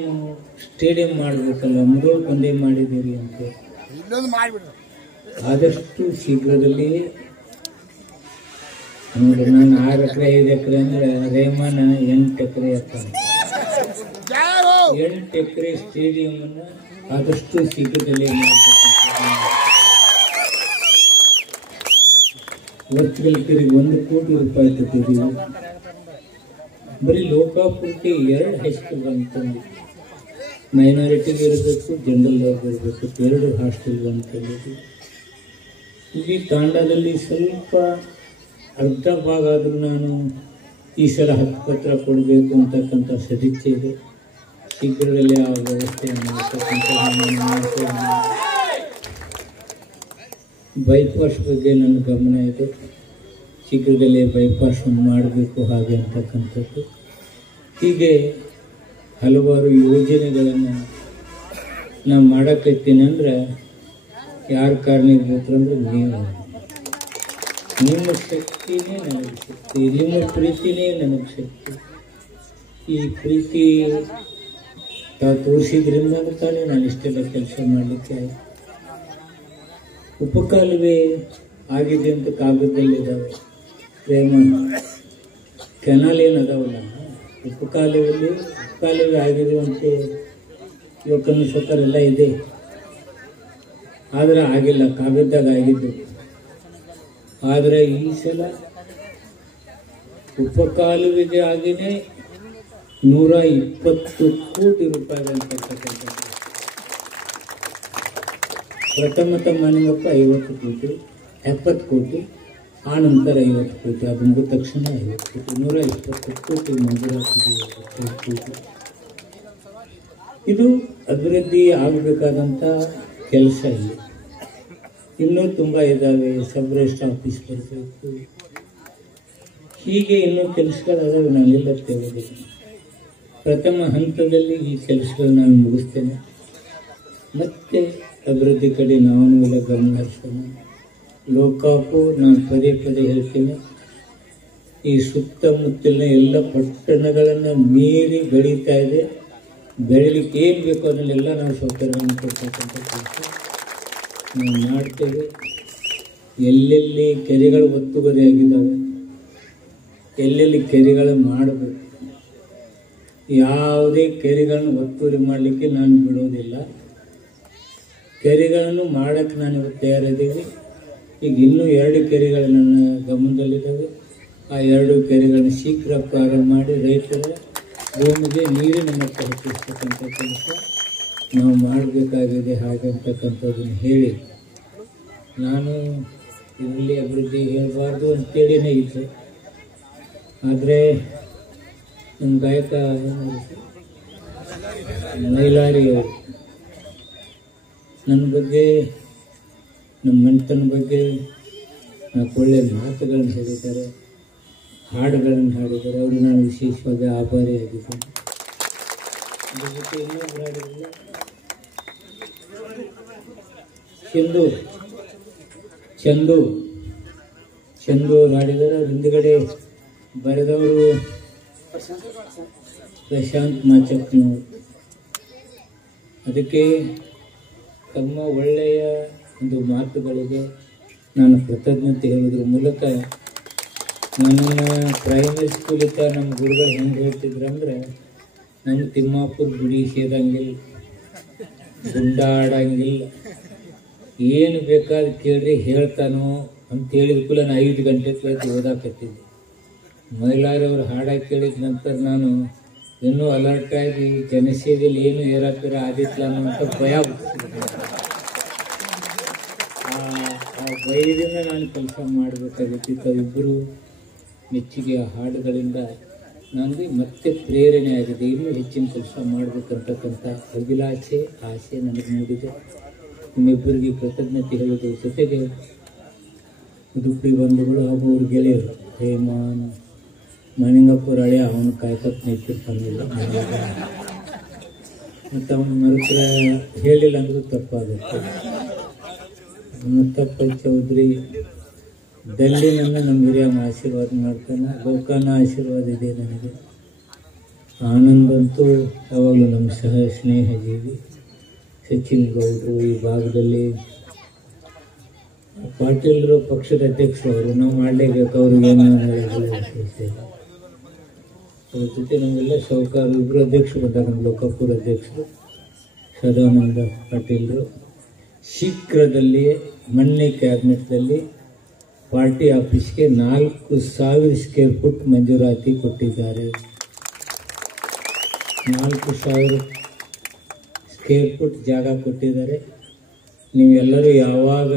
ಸ್ಟೇಡಿಯಂ ಮಾಡಬೇಕಲ್ಲ, ಮೊದಲು ಒಂದೇ ಮಾಡಿದ್ದೀರಿ ಅಂತ. ಆದಷ್ಟು ಶೀಘ್ರದಲ್ಲಿ ನೋಡಿ, ನಾನು 6 ಎಕರೆ 5 ಎಕರೆ ಅಂದ್ರೆ ರೇಮಾನ 8 ಎಕರೆ ಆಗ್ತಾನೆ. 8 ಎಕರೆ ಸ್ಟೇಡಿಯಂ ಅನ್ನ ಆದಷ್ಟು ಶೀಘ್ರದಲ್ಲಿ ಮಾಡತಕ್ಕಂಥ ವರ್ಷಗಳಿಗೆ 1 ಕೋಟಿ ರೂಪಾಯಿ ಕೊಟ್ಟಿದ್ದೀವಿ. ಬರೀ ಲೋಕಾಪುರಕ್ಕೆ 2 ಹೈಸ್ಕೂಲ್ ಅಂತಂದು, ಮೈನಾರಿಟಿಗೆ ಇರಬೇಕು, ಜನರಲ್ ಅವ್ರಿಗೆ ಇರಬೇಕು, 2 ಹಾಸ್ಟೆಲ್ ಅಂತಂದಿದ್ದು. ಇಲ್ಲಿ ತಾಂಡದಲ್ಲಿ ಸ್ವಲ್ಪ ಅರ್ಧ ಭಾಗ ಆದರೂ ನಾನು ಈ ಸಲ ಹಕ್ಕುಪತ್ರ ಕೊಡಬೇಕು ಅಂತಕ್ಕಂಥ ಸದಿಚ್ಛೆ ಇದೆ. ಶೀಘ್ರದಲ್ಲೇ ಆ ವ್ಯವಸ್ಥೆಯನ್ನು ಮಾಡ್ತಕ್ಕಂಥ ಬೈಪಾಸ್ ಬಗ್ಗೆ ನನ್ನ ಗಮನ ಇದೆ. ಶೀಘ್ರದಲ್ಲೇ ಬೈಪಾಸ್ ಮಾಡಬೇಕು ಹಾಗೆ ಅಂತಕ್ಕಂಥದ್ದು. ಹೀಗೆ ಹಲವಾರು ಯೋಜನೆಗಳನ್ನು ನಾನು ಮಾಡಕತ್ತೀನಿ. ಅಂದರೆ ಯಾರ ಕಾರಣೀಭೂತರಂದ್ರೆ ನೀವು. ನಿಮ್ಮ ಶಕ್ತಿನೇ ನನಗೆ ಶಕ್ತಿ, ನಿಮ್ಮ ಪ್ರೀತಿನೇ ನನಗೆ ಶಕ್ತಿ. ಈ ಪ್ರೀತಿ ತಾವು ತೋರಿಸಿದ್ರಿಂದ ತಾನೇ ನಾನು ಇಷ್ಟೆಲ್ಲ ಕೆಲಸ ಮಾಡಲಿಕ್ಕೆ ಆಯ್ತು. ಉಪಕಾಲುವೆ ಆಗಿದೆ ಅಂತ ಕಾಗದದಲ್ಲಿದ್ದಾವೆ, ಪ್ರೇಮ ಕೆನಾಲ್ ಏನು ಅದಾವಲ್ಲ, ಉಪಕಾಲುವೆ ಆಗಿದೆ ಅಂತ ಯುವಕನ ಸೊಕರೆಲ್ಲ ಇದೆ. ಆದರೆ ಆಗಿಲ್ಲ, ಕಾಗದದಾಗ ಆಗಿದ್ದು. ಆದರೆ ಈ ಸಲ ಉಪಕಾಲುವೆಗೆ ಆಗಿನೇ 120 ಕೋಟಿ ರೂಪಾಯಿ ಅಂತಕ್ಕಂಥದ್ದು. ಪ್ರಥಮ ಮಾನಿಂಗಪ್ಪ 50 ಕೋಟಿ, 70 ಕೋಟಿ, ಆ ನಂತರ 50 ಕೋಟಿ, ಅದು ಮುಗಿದ ತಕ್ಷಣ 50 ಕೋಟಿ, 120 ಕೋಟಿ ಮಂಜೂರಾತಿಗೆ. ಇದು ಅಭಿವೃದ್ಧಿ ಆಗಬೇಕಾದಂಥ ಕೆಲಸ ಇಲ್ಲಿ. ಇನ್ನೂ ತುಂಬ ಇದ್ದಾವೆ. ಸಬ್ ರಿಜಿಸ್ಟ್ರಾರ್ ಆಫೀಸ್ ಬರಬೇಕು, ಹೀಗೆ ಇನ್ನೂ ಕೆಲಸಗಳದಾವೆ. ನಾನೆಲ್ಲ ತೇಳೋದಿಲ್ಲ. ಪ್ರಥಮ ಹಂತದಲ್ಲಿ ಈ ಕೆಲಸಗಳು ನಾನು ಮುಗಿಸ್ತೇನೆ. ಮತ್ತೆ ಅಭಿವೃದ್ಧಿ ಕಡೆ ನಾವು ಎಲ್ಲ ಗಮನ ಹರಿಸೋಣ. ಲೋಕಾಪು ನಾನು ಪದೇ ಪದೇ ಹೇಳ್ತೇನೆ, ಈ ಸುತ್ತಮುತ್ತಲಿನ ಎಲ್ಲ ಪಟ್ಟಣಗಳನ್ನು ಮೀರಿ ಬೆಳೀತಾ ಇದೆ. ಬೆಳೀಲಿಕ್ಕೆ ಏನು ಬೇಕು ಅದನ್ನೆಲ್ಲ ನಾವು ಸೌಕರ್ಯವನ್ನು ಕೊಡ್ತಕ್ಕಂಥ ಕೆಲಸ ನಾವು ಮಾಡ್ತೇವೆ. ಎಲ್ಲೆಲ್ಲಿ ಕೆರೆಗಳು ಒತ್ತುವರಿ ಆಗಿದ್ದಾವೆ, ಎಲ್ಲೆಲ್ಲಿ ಕೆರೆಗಳು ಮಾಡಬೇಕು, ಯಾವುದೇ ಕೆರೆಗಳನ್ನು ಒತ್ತುವರಿ ಮಾಡಲಿಕ್ಕೆ ನಾನು ಬಿಡೋದಿಲ್ಲ. ಕೆರೆಗಳನ್ನು ಮಾಡೋಕ್ಕೆ ನಾನು ಇವತ್ತು ತಯಾರಿದ್ದೀವಿ. ಈಗ ಇನ್ನೂ 2 ಕೆರೆಗಳು ನನ್ನ ಗಮನದಲ್ಲಿದ್ದಾವೆ. ಆ 2 ಕೆರೆಗಳನ್ನು ಶೀಘ್ರ ಪ್ರಾರಂಭ ಮಾಡಿ ರೈತರ ಭೂಮಿಗೆ ನೀರಿನ ಮಟ್ಟ ಹೆಚ್ಚಿಸ್ತಕ್ಕಂಥ ಕೆಲಸ ನಾವು ಮಾಡಬೇಕಾಗಿದೆ. ಹಾಗಂತಕ್ಕಂಥದ್ದನ್ನು ಹೇಳಿ ನಾನು ಇಲ್ಲಿ ಅಭಿವೃದ್ಧಿ ಹೇಳಬಾರ್ದು ಅಂತೇಳಿನೇ ಇದ್ದೆ. ಆದರೆ ನಮ್ಮ ಗಾಯಕ ಮೈಲಾರಿ ಅವರು ನನ್ನ ಬಗ್ಗೆ, ನಮ್ಮ ಮನೆತನ ಬಗ್ಗೆ ಒಳ್ಳೆಯ ಮಾತುಗಳನ್ನು ಹೇಳಿದ್ದಾರೆ, ಹಾಡುಗಳನ್ನು ಹಾಡಿದ್ದಾರೆ. ಅವರು ನಾನು ವಿಶೇಷವಾಗಿ ಆಭಾರಿಯಾಗಿದ್ದೇನೆ. ಅದ್ರ ಜೊತೆ ಇನ್ನೊಬ್ಬರು ಹಾಡಿರಲಿಲ್ಲ, ಚಂದು ಅವರು ಹಾಡಿದ್ದಾರೆ. ಅವ್ರ ಹಿಂದುಗಡೆ ಬರೆದವರು ಪ್ರಶಾಂತ್ ಮಾಚಪ್ಪನವರು. ಅದಕ್ಕೆ ತಮ್ಮ ಒಳ್ಳೆಯ ಒಂದು ಮಾತುಗಳಿಗೆ ನಾನು ಕೃತಜ್ಞತೆ ಹೇಳೋದ್ರ ಮೂಲಕ ನನ್ನ ಪ್ರೈಮರಿ ಸ್ಕೂಲಿಂದ ನಮ್ಮ ಗುರುಗಳು ಹೆಂಗೆ ಹೇಳ್ತಿದ್ರಂದ್ರೆ, ನಮ್ಮ ತಿಮ್ಮಾಪುರ ಗುಡಿ ಸೇದಂಗಿಲ್ಲ, ಗುಂಡ ಆಡಂಗಿಲ್ಲ, ಏನು ಬೇಕಾದ್ರೆ ಕೇಳ್ರಿ ಹೇಳ್ತಾನೋ ಅಂತ ಹೇಳಿದ ಕೂಡ ನಾನು 5 ಗಂಟೆ ಕೇಳ್ತಿ ಓದಾಕತ್ತಿದ್ದೆ. ಮೈಲಾರವ್ರು ಹಾಡಾಗಿ ಕೇಳಿದ ನಂತರ ನಾನು ಇನ್ನೂ ಅಲರ್ಟ್ ಆಗಿ ಜನಸೇವೆಯಲ್ಲಿ ಏನು ಏರಾಪೇರ ಆದಿತ್ಲ ಅನ್ನೋಂಥ ಭಯ ಹುಟ್ಟಿಸಿದೆ. ಆ ಭಯದಿಂದ ನಾನು ಕೆಲಸ ಮಾಡಬೇಕಾಗುತ್ತಿತ್ತು. ಇಬ್ಬರು ಮೆಚ್ಚುಗೆಯ ಹಾಡುಗಳಿಂದ ನನಗೆ ಮತ್ತೆ ಪ್ರೇರಣೆ ಆಗಿದೆ. ಇನ್ನೂ ಹೆಚ್ಚಿನ ಕೆಲಸ ಮಾಡಬೇಕಂತಕ್ಕಂಥ ಅಭಿಲಾಷೆ, ಆಸೆ ನನಗೆ ಮೂಡಿದೆ. ನಿಮ್ಮಿಬ್ಬರಿಗೆ ಕೃತಜ್ಞತೆ ಹೇಳೋದ್ರ ಜೊತೆಗೆ ಉಡುಪಿ ಬಂಧುಗಳು ಹಾಗೂ ಅವ್ರ ಗೆಳೆಯರು ಹೇಮಾನ್ ಮಣಿಂಗಪ್ಪರ ಹಳೆಯ ಅವನು ಕಾಯ್ಕೊತ್ ನಿಂತಿರ್ತಾನಿಲ್ಲ ಮತ್ತು ಅವನ ಮರುತ್ರ ಹೇಳಿಲ್ಲ ಅಂದರೂ ತಪ್ಪಾಗುತ್ತೆ. ಮುತ್ತಪ್ಪ ಚೌಧರಿ ದಲ್ಲಿನನ್ನು ನಮ್ಮ ಹಿರಿಯಮ್ಮ ಆಶೀರ್ವಾದ ಮಾಡ್ತಾನೆ. ಗೋಕಾನ ಆಶೀರ್ವಾದ ಇದೆ ನನಗೆ. ಆನಂದಂತೂ ಯಾವಾಗಲೂ ನಮ್ಮ ಸಹ ಸ್ನೇಹ ಜೀವಿ. ಸಚಿನ್ ಗೌಡರು ಈ ಭಾಗದಲ್ಲಿ ಪಾಟೀಲರು ಪಕ್ಷದ ಅಧ್ಯಕ್ಷರು, ಅವರು ನಾವು ಮಾಡಲೇಬೇಕು, ಅವ್ರಿಗೆ ಏನು ವಿಶೇಷ ಇಲ್ಲ. ಅವ್ರ ಜೊತೆ ನಮಗೆಲ್ಲ ಸೌಕಾರ ಇಬ್ಬರು ಅಧ್ಯಕ್ಷರು ಬಂದಾಗ, ನಮ್ಮ ಲೋಕಾಪುರ ಅಧ್ಯಕ್ಷರು ಸದಾನಂದ ಪಾಟೀಲರು ಶೀಘ್ರದಲ್ಲಿಯೇ ಮೊನ್ನೆ ಕ್ಯಾಬಿನೆಟ್ನಲ್ಲಿ ಪಾರ್ಟಿ ಆಫೀಸ್ಗೆ 4,000 ಸ್ಕ್ವೇರ್ ಫುಟ್ ಮಂಜೂರಾತಿ ಕೊಟ್ಟಿದ್ದಾರೆ. 4,000 ಸ್ಕ್ವೇರ್ ಫುಟ್ ಜಾಗ ಕೊಟ್ಟಿದ್ದಾರೆ. ನೀವೆಲ್ಲರೂ ಯಾವಾಗ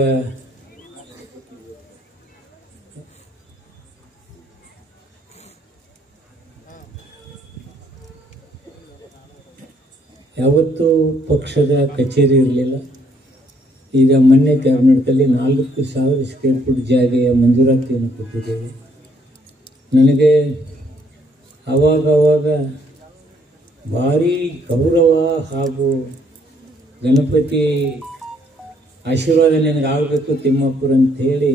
ಯಾವತ್ತೂ ಪಕ್ಷದ ಕಚೇರಿ ಇರಲಿಲ್ಲ. ಈಗ ಮೊನ್ನೆ ಕ್ಯಾಬಿನೆಟ್ನಲ್ಲಿ 4,000 ಸ್ಕ್ವೇರ್ ಫುಟ್ ಜಾಗೆಯ ಮಂಜೂರಾತಿಯನ್ನು ಕೊಟ್ಟಿದ್ದೇವೆ. ನನಗೆ ಆವಾಗ ಭಾರೀ ಗೌರವ ಹಾಗೂ ಗಣಪತಿ ಆಶೀರ್ವಾದ ನನಗೆ ಆಗಬೇಕು ತಿಮ್ಮಾಪುರ ಅಂಥೇಳಿ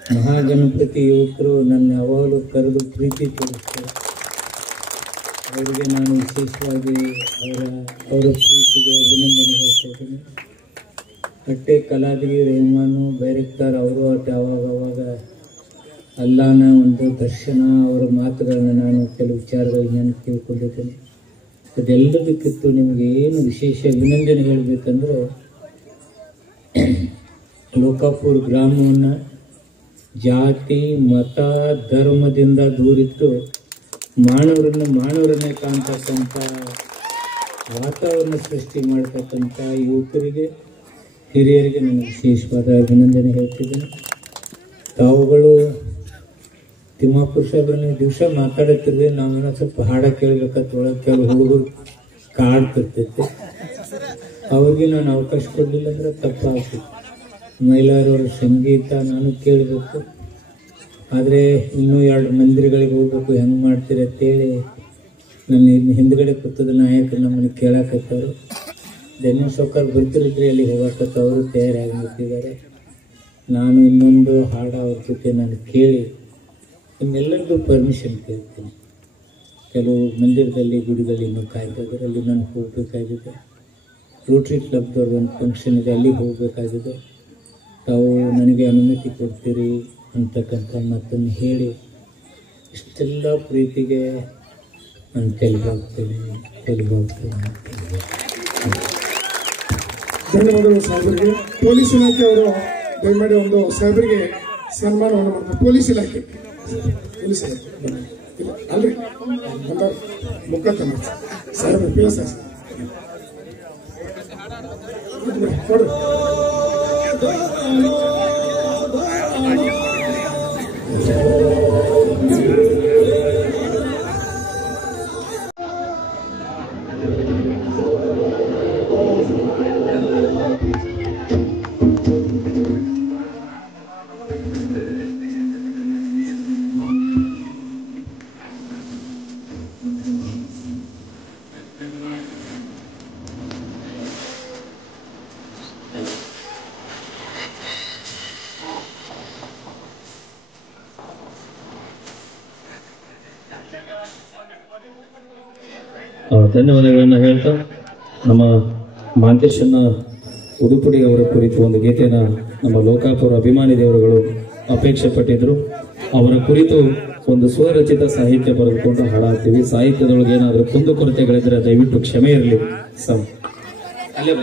ಮಹಾಗಣಪತಿ ಯುವಕರು ನನ್ನ ಯಾವಾಗಲೂ ಕರೆದು ಪ್ರೀತಿ ತೋರಿಸ್ತಾರೆ. ಅವರಿಗೆ ನಾನು ವಿಶೇಷವಾಗಿ ಅವರ ಪ್ರೀತಿಗೆ ಅಭಿನಂದನೆ ಹೇಳ್ತಾ ಇದ್ದೀನಿ. ಕಟ್ಟೆ ಕಲಾದಿಗೆ ರೆಹಮಾನು ಬೈರಕ್ತಾರ್ ಅವರು ಅವಾಗ ಅಲ್ಲಾನ ಒಂದು ದರ್ಶನ, ಅವರ ಮಾತುಗಳನ್ನು ನಾನು ಕೆಲವು ವಿಚಾರಗಳು ನಾನು ಕೇಳ್ಕೊಂಡಿದ್ದೇನೆ. ಅದೆಲ್ಲದಕ್ಕಿಂತ ನಿಮಗೆ ಏನು ವಿಶೇಷ ಅಭಿನಂದನೆ ಹೇಳಬೇಕಂದ್ರೆ, ಲೋಕಾಪುರ ಗ್ರಾಮವನ್ನು ಜಾತಿ ಮತ ಧರ್ಮದಿಂದ ದೂರಿಟ್ಟು ಮಾನವರನ್ನೇ ಕಾಣ್ತಕ್ಕಂಥ ವಾತಾವರಣ ಸೃಷ್ಟಿ ಮಾಡ್ತಕ್ಕಂಥ ಯುವಕರಿಗೆ, ಹಿರಿಯರಿಗೆ ನಾನು ವಿಶೇಷವಾದ ಅಭಿನಂದನೆ ಹೇಳ್ತಿದ್ದೀನಿ. ತಾವುಗಳು ತಿಮ್ಮಾಪುರ ಸಾಹೇಬ್ರನ್ನ ದಿವಸ ಮಾತಾಡುತ್ತಿರ್ದೆ, ನಾವೇನೋ ಸ್ವಲ್ಪ ಹಾಡ ಕೇಳಬೇಕಂತ ಒಳಗೆ ಕೆಲವು ಹುಡುಗರು ಕಾಡ್ತಿರ್ತೈತಿ. ಅವ್ರಿಗೆ ನಾನು ಅವಕಾಶ ಕೊಡಲಿಲ್ಲ ಅಂದ್ರೆ ತಪ್ಪಾಗ್ತೈತಿ. ಮೈಲಾರವ್ರ ಸಂಗೀತ ನಾನು ಕೇಳಬೇಕು, ಆದರೆ ಇನ್ನೂ 2 ಮಂದಿರಗಳಿಗೆ ಹೋಗ್ಬೇಕು, ಹೆಂಗೆ ಮಾಡ್ತೀರಿ ಅಂತೇಳಿ ನನ್ನ ಹಿಂದ್ಗಡೆ ಕೂತದ ನಾಯಕರು ನಮ್ಮನ್ನು ಕೇಳಾಕತ್ತವರು. ಜನ ಸೌಕರ್ ಬರ್ತಿರಿದ್ರಿ ಅಲ್ಲಿ ಹೋಗಕತ್ತ, ಅವರು ತಯಾರಾಗಿ ನಿಂತಿದ್ದಾರೆ. ನಾನು ಇನ್ನೊಂದು ಹಾಡು ಅವ್ರ ಜೊತೆ ನಾನು ಕೇಳಿ ನಿಮ್ಮೆಲ್ಲರಿಗೂ ಪರ್ಮಿಷನ್ ಕೇಳ್ತೀನಿ. ಕೆಲವು ಮಂದಿರದಲ್ಲಿ ಗುಡಿದಲ್ಲಿ ಇನ್ನೂ ಕಾಯ್ತಿದ್ದಾರೆ, ಅಲ್ಲಿ ನಾನು ಹೋಗಬೇಕಾಗಿದೆ. ರೋಟ್ರಿ ಕ್ಲಬ್ದವ್ರ ಒಂದು ಫಂಕ್ಷನ್ ಇದೆ, ಅಲ್ಲಿಗೆ ಹೋಗಬೇಕಾಗಿದೆ. ತಾವು ನನಗೆ ಅನುಮತಿ ಕೊಡ್ತೀರಿ ಅಂತಕ್ಕಂಥ ಮಾತನ್ನು ಹೇಳಿ ಇಷ್ಟೆಲ್ಲ ಪ್ರೀತಿಗೆ ನಾನು ತೆಲುಗಾಗ್ತೇನೆ. ಧನ್ಯವಾದಗಳು ಸಾಹೇಬರಿಗೆ. ಪೊಲೀಸ್ ಇಲಾಖೆ ಅವರು ದಯಮಾಡಿ ಒಂದು ಸಾಹೇಬರಿಗೆ ಸನ್ಮಾನವನ್ನು ಮಾಡ್ತಾರೆ. ಪೊಲೀಸ್ ಇಲಾಖೆ ಅಲ್ರಿ ಅಂತ ಮುಖಾಂತರ ಸಾಹೇಬ್ರು ಪಿ ಎಸ್ ಕೊಡ್ರಿ. ಧನ್ಯವಾದಗಳನ್ನು ಹೇಳ್ತಾ ನಮ್ಮ ಮಾಂತೇಶನ್ನ ಉಡುಪುಡಿ ಅವರ ಕುರಿತು ಒಂದು ಗೀತೆಯನ್ನು ನಮ್ಮ ಲೋಕಾಪುರ ಅಭಿಮಾನಿ ದೇವರುಗಳು ಅಪೇಕ್ಷೆ ಪಟ್ಟಿದ್ರು. ಅವರ ಕುರಿತು ಒಂದು ಸ್ವರಚಿತ ಸಾಹಿತ್ಯ ಬರೆದುಕೊಂಡು ಹಾಡಾಡ್ತೀವಿ. ಸಾಹಿತ್ಯದೊಳಗೆ ಏನಾದರೂ ಕುಂದುಕೊರತೆಗಳಿದ್ರೆ ದಯವಿಟ್ಟು ಕ್ಷಮೆ ಇರಲಿ. ಅಲ್ಲೇ